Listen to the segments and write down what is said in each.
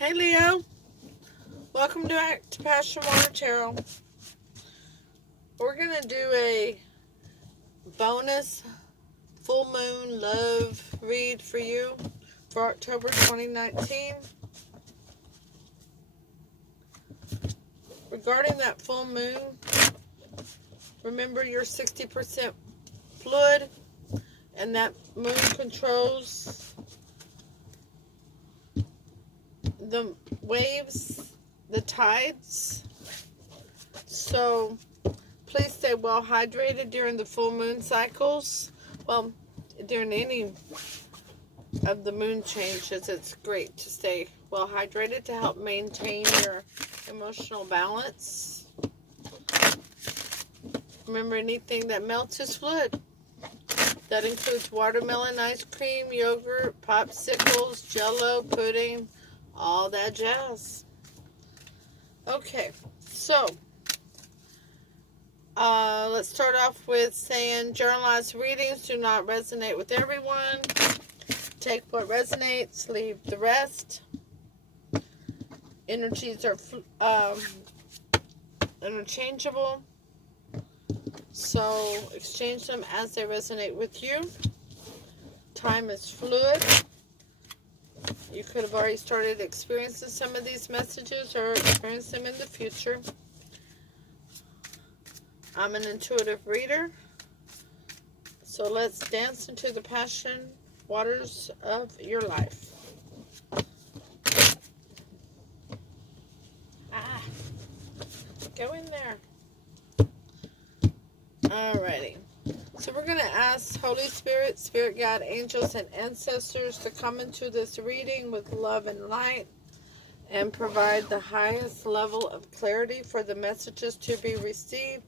Hey Leo, welcome back to Passion Water Tarot. We're going to do a bonus full moon love read for you for October 2019. Regarding that full moon, remember you're 60% fluid and that moon controls the waves, the tides. So please stay well hydrated during the full moon cycles. Well, during any of the moon changes, it's great to stay well hydrated to help maintain your emotional balance. Remember, anything that melts is fluid. That includes watermelon ice cream, yogurt, popsicles, jello, pudding, all that jazz. Okay, so let's start off with saying journalized readings do not resonate with everyone. Take what resonates, leave the rest. Energies are interchangeable, so exchange them as they resonate with you. Time is fluid. You could have already started experiencing some of these messages or experience them in the future. I'm an intuitive reader, so let's dance into the passion waters of your life. Go in there. Alrighty. So we're going to ask Holy Spirit, Spirit Guide, Angels, and Ancestors to come into this reading with love and light and provide the highest level of clarity for the messages to be received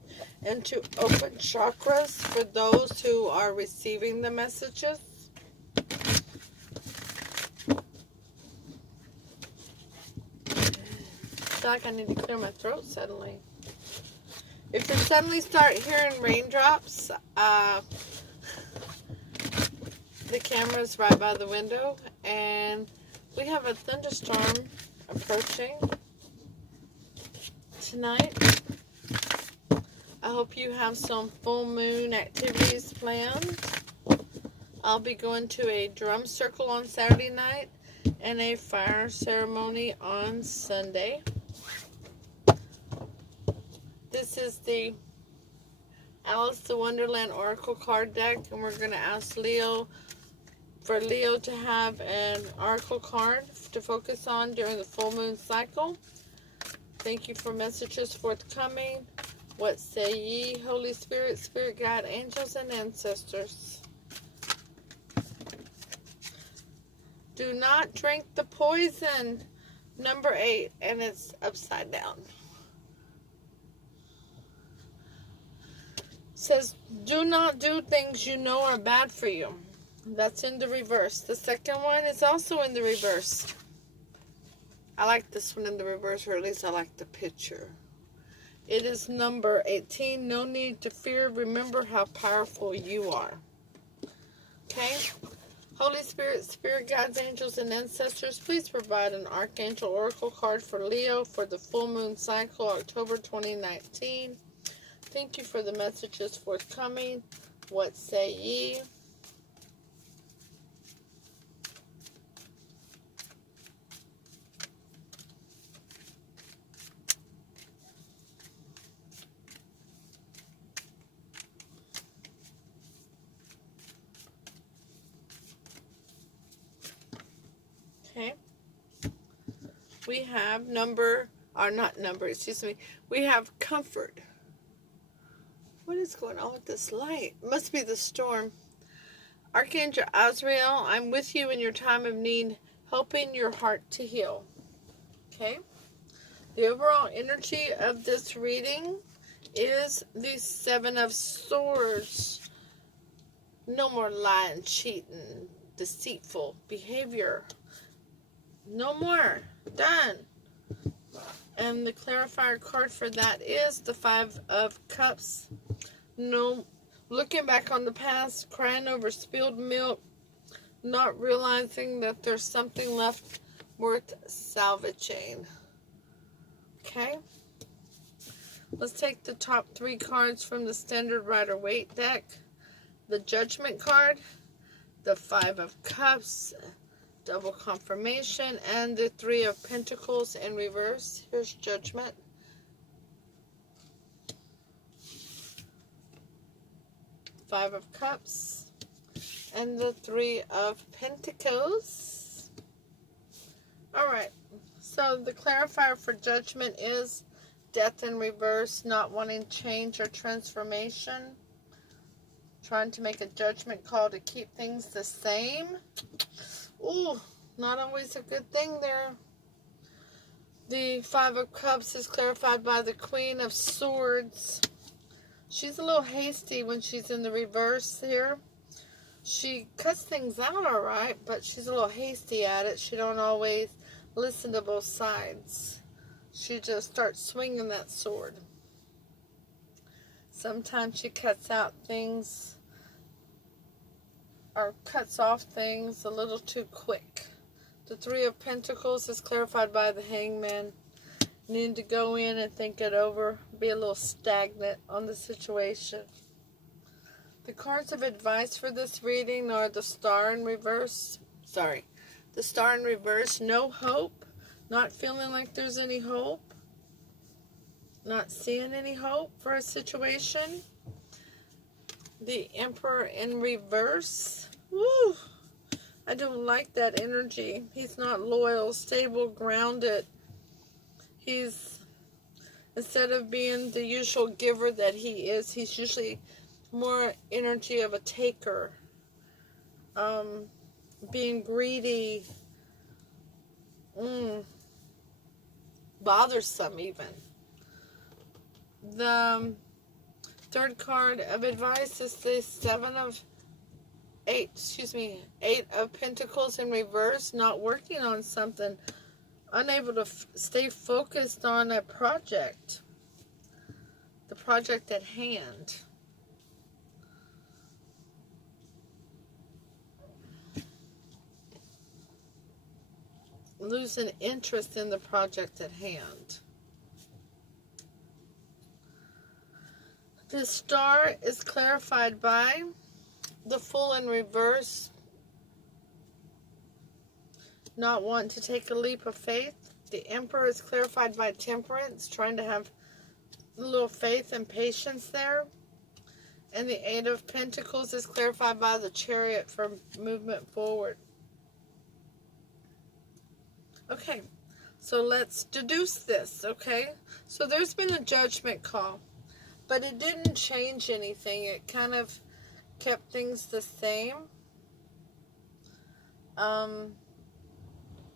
and to open chakras for those who are receiving the messages. I feel like I need to clear my throat suddenly. If you suddenly start hearing raindrops, the camera's right by the window, and we have a thunderstorm approaching tonight. I hope you have some full moon activities planned. I'll be going to a drum circle on Saturday night and a fire ceremony on Sunday. This is the Alice the Wonderland Oracle card deck, and we're going to ask Leo to have an oracle card to focus on during the full moon cycle. Thank you for messages forthcoming. What say ye, Holy Spirit, Spirit Guide, Angels, and Ancestors? Do not drink the poison. Number 8, and it's upside down. Says, do not do things you know are bad for you. That's in the reverse. The second one is also in the reverse. I like this one in the reverse, or at least I like the picture. It is number 18. No need to fear. Remember how powerful you are. Okay? Holy Spirit, Spirit Guides, Angels, and Ancestors, please provide an Archangel Oracle card for Leo for the full moon cycle, October 2019. Thank you for the messages forthcoming. What say ye? Okay. We have we have comfort. What is going on with this light? It must be the storm. Archangel Azrael, I'm with you in your time of need, helping your heart to heal. Okay? The overall energy of this reading is the 7 of Swords. No more lying, cheating, deceitful behavior. No more. Done. And the clarifier card for that is the 5 of Cups. No, looking back on the past, crying over spilled milk, not realizing that there's something left worth salvaging. Okay. Let's take the top 3 cards from the Standard Rider-Waite deck. The Judgment card, the 5 of Cups, double confirmation, and the 3 of Pentacles in reverse. Here's Judgment. Five of Cups, and the 3 of Pentacles. Alright, so the clarifier for Judgment is Death in reverse, not wanting change or transformation. Trying to make a judgment call to keep things the same. Ooh, not always a good thing there. The 5 of Cups is clarified by the Queen of Swords. She's a little hasty when she's in the reverse here. She cuts things out all right, but she's a little hasty at it. She don't always listen to both sides. She just starts swinging that sword. Sometimes she cuts out things or cuts off things a little too quick. The 3 of Pentacles is clarified by the Hangman. Need to go in and think it over. Be a little stagnant on the situation. The cards of advice for this reading are the Star in reverse. The Star in reverse. No hope. Not feeling like there's any hope. Not seeing any hope for a situation. The Emperor in reverse. Woo! I don't like that energy. He's not loyal, stable, grounded. He's, instead of being the usual giver that he is, he's usually more energy of a taker. Being greedy. Bothersome even. The third card of advice is the 8 of Pentacles in reverse. Not working on something. Unable to stay focused on a project. The project at hand. Losing interest in the project at hand. The Star is clarified by the Fool in reverse. Not wanting to take a leap of faith. The Emperor is clarified by Temperance, trying to have a little faith and patience there. And the 8 of Pentacles is clarified by the Chariot for movement forward. Okay, so let's deduce this, okay? So there's been a judgment call, but it didn't change anything. It kind of kept things the same.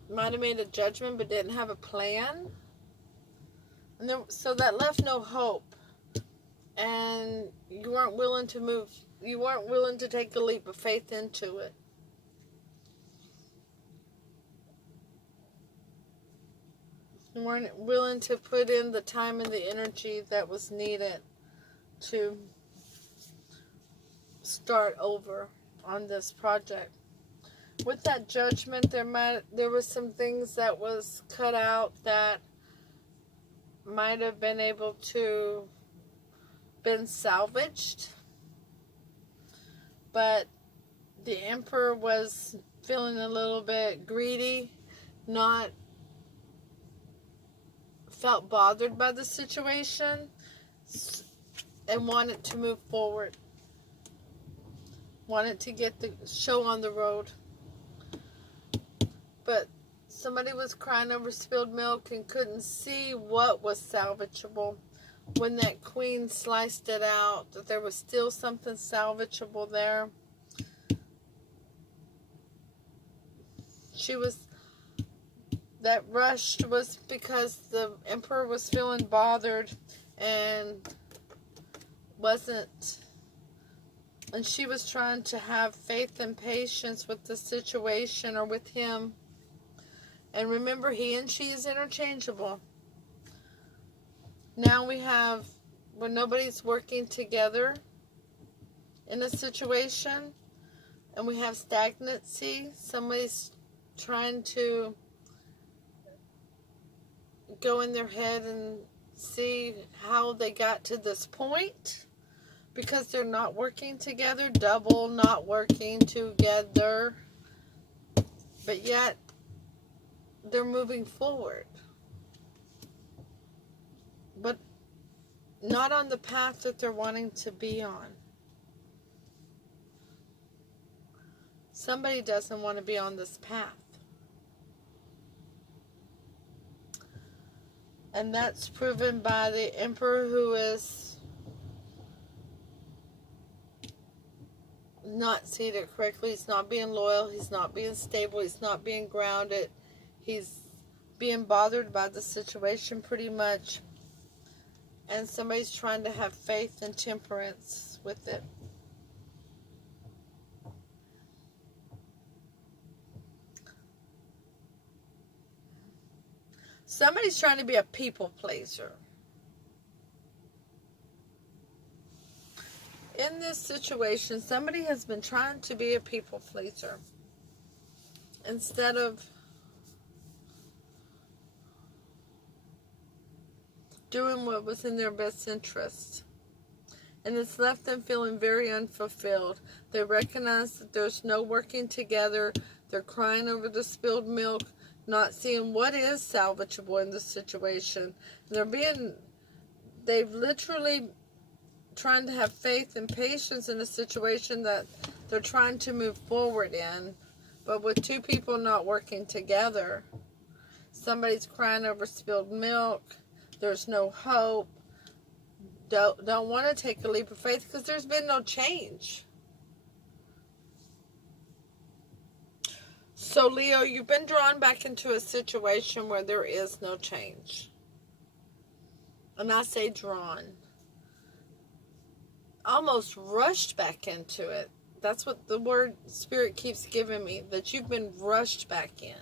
Might have made a judgment but didn't have a plan. And then, so that left no hope. And you weren't willing to move. You weren't willing to take a leap of faith into it. You weren't willing to put in the time and the energy that was needed to start over on this project. With that judgment, there was some things that was cut out that might have been able to been salvaged, but the Emperor was feeling a little bit greedy, felt bothered by the situation, and wanted to move forward, wanted to get the show on the road. But somebody was crying over spilled milk and couldn't see what was salvageable. When that Queen sliced it out, that there was still something salvageable there. That rush was because the Emperor was feeling bothered and she was trying to have faith and patience with the situation or with him. And remember, he and she is interchangeable. Now we have, when nobody's working together in a situation, and we have stagnancy, somebody's trying to go in their head and see how they got to this point, because they're not working together, double not working together, but yet they're moving forward, but not on the path that they're wanting to be on. Somebody doesn't want to be on this path. And that's proven by the Emperor, who is not seated correctly. He's not being loyal. He's not being stable. He's not being grounded. He's being bothered by the situation pretty much. And somebody's trying to have faith and temperance with it. Somebody's trying to be a people pleaser. In this situation, somebody has been trying to be a people pleaser instead of doing what was in their best interest. And it's left them feeling very unfulfilled. They recognize that there's no working together. They're crying over the spilled milk, not seeing what is salvageable in the situation. They've literally trying to have faith and patience in a situation that they're trying to move forward in, but with two people not working together, somebody's crying over spilled milk. There's no hope. Don't want to take a leap of faith because there's been no change. So Leo, you've been drawn back into a situation where there is no change. And I say drawn. Almost rushed back into it. That's what the word Spirit keeps giving me, that you've been rushed back in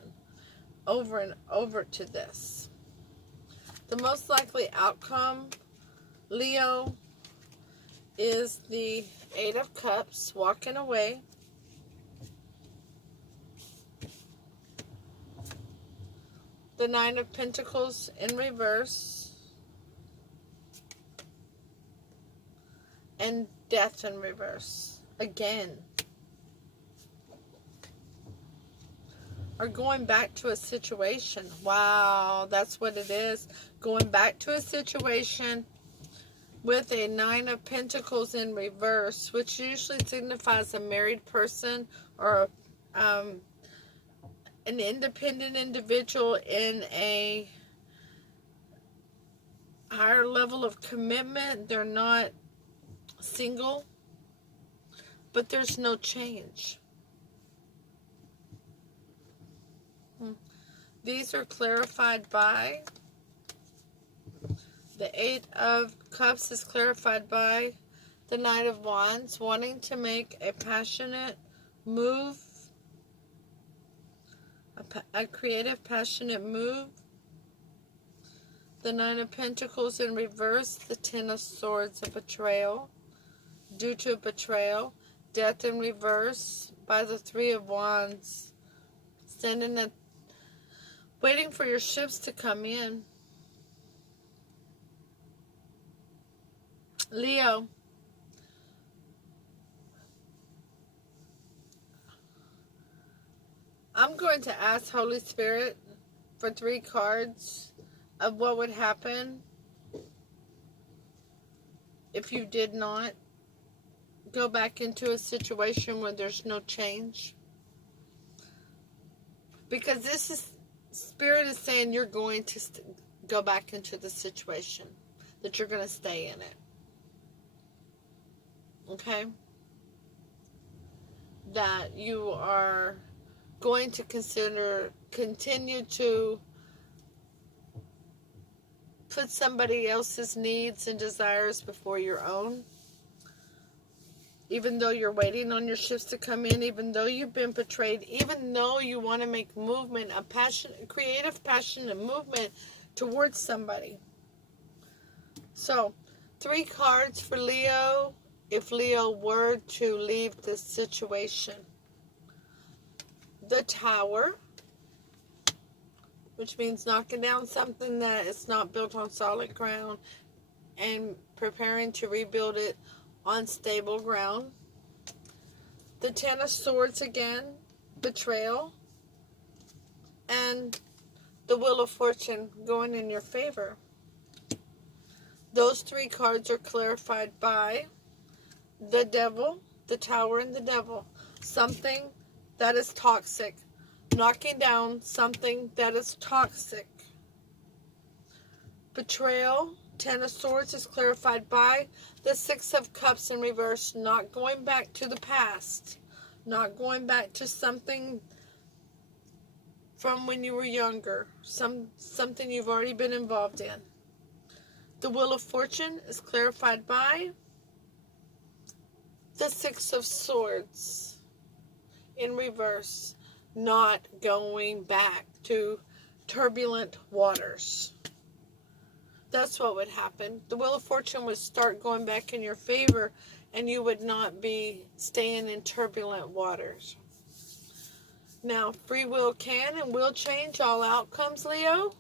over and over to this. The most likely outcome, Leo, is the Eight of Cups, walking away. The Nine of Pentacles in reverse. And Death in reverse. Again. Or going back to a situation. Wow, that's what it is. Going back to a situation with a Nine of Pentacles in reverse, which usually signifies a married person or an independent individual in a higher level of commitment. They're not single, but there's no change. These are clarified by the Eight of Cups is clarified by the Knight of Wands, wanting to make a passionate move, a creative, passionate move. The Nine of Pentacles in reverse, the Ten of Swords, a betrayal. Due to a betrayal. Death in reverse by the Three of Wands. Waiting for your ships to come in. Leo, I'm going to ask Holy Spirit for 3 cards of what would happen if you did not go back into a situation where there's no change. Because this is, Spirit is saying you're going to go back into the situation, that you're going to stay in it. Okay? That you are going to continue to put somebody else's needs and desires before your own. Even though you're waiting on your ships to come in, even though you've been betrayed, even though you want to make movement, a creative, passionate movement towards somebody. So, 3 cards for Leo, if Leo were to leave this situation. The Tower, which means knocking down something that is not built on solid ground and preparing to rebuild it on stable ground. The Ten of Swords again, betrayal, and the Wheel of Fortune going in your favor. Those three cards are clarified by the Devil, the Tower, and the Devil. Something that is toxic. Knocking down something that is toxic. Betrayal, Ten of Swords is clarified by the Six of Cups in reverse. Not going back to the past. Not going back to something from when you were younger. Something you've already been involved in. The Wheel of Fortune is clarified by the Six of Swords in reverse. Not going back to turbulent waters. That's what would happen. The Wheel of Fortune would start going back in your favor, and you would not be staying in turbulent waters. Now, free will can and will change all outcomes, Leo.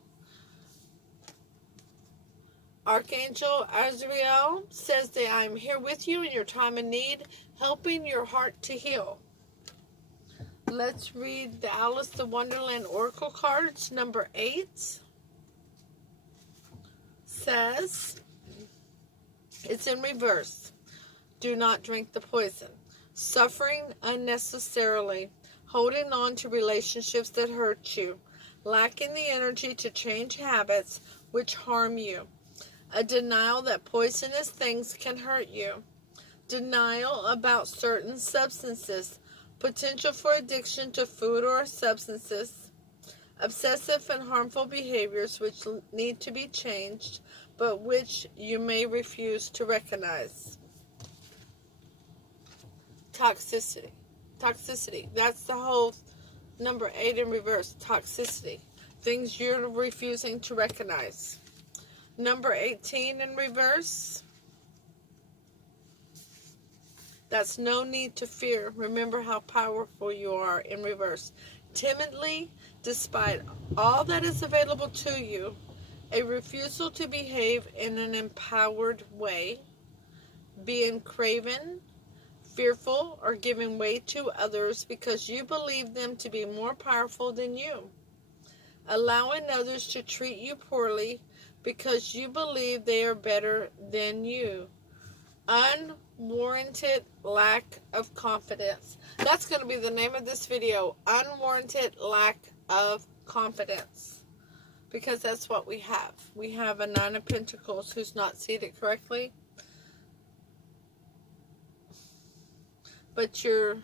Archangel Azrael says that I am here with you in your time of need, helping your heart to heal. Let's read the Alice the Wonderland Oracle cards. Number 8 says, it's in reverse. Do not drink the poison. Suffering unnecessarily. Holding on to relationships that hurt you. Lacking the energy to change habits which harm you. A denial that poisonous things can hurt you. Denial about certain substances. Potential for addiction to food or substances. Obsessive and harmful behaviors which need to be changed, but which you may refuse to recognize. Toxicity. Toxicity. That's the whole number 8 in reverse. Toxicity. Things you're refusing to recognize. Number 18 in reverse. That's no need to fear. Remember how powerful you are in reverse. Timidly, despite all that is available to you, a refusal to behave in an empowered way, being craven, fearful, or giving way to others because you believe them to be more powerful than you. Allowing others to treat you poorly because you believe they are better than you. Unwarranted lack of confidence. That's going to be the name of this video. Unwarranted lack of confidence. Because that's what we have. We have a Nine of Pentacles who's not seated correctly. But you're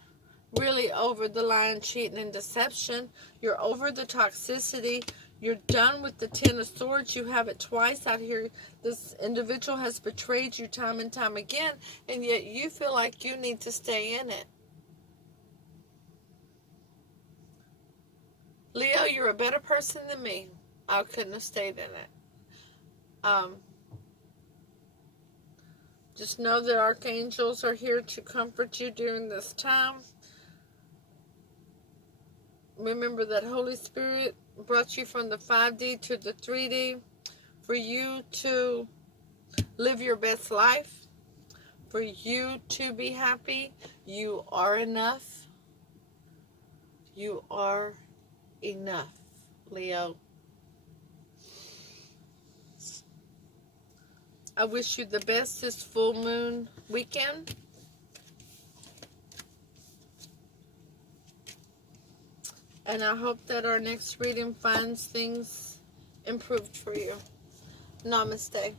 really over the line, cheating and deception. You're over the toxicity. You're done with the Ten of Swords. You have it twice out here. This individual has betrayed you time and time again, and yet you feel like you need to stay in it. Leo, you're a better person than me. I couldn't have stayed in it. Just know that archangels are here to comfort you during this time. Remember that Holy Spirit brought you from the 5D to the 3D for you to live your best life, for you to be happy. You are enough. You are enough, Leo. I wish you the best this full moon weekend. And I hope that our next reading finds things improved for you. Namaste.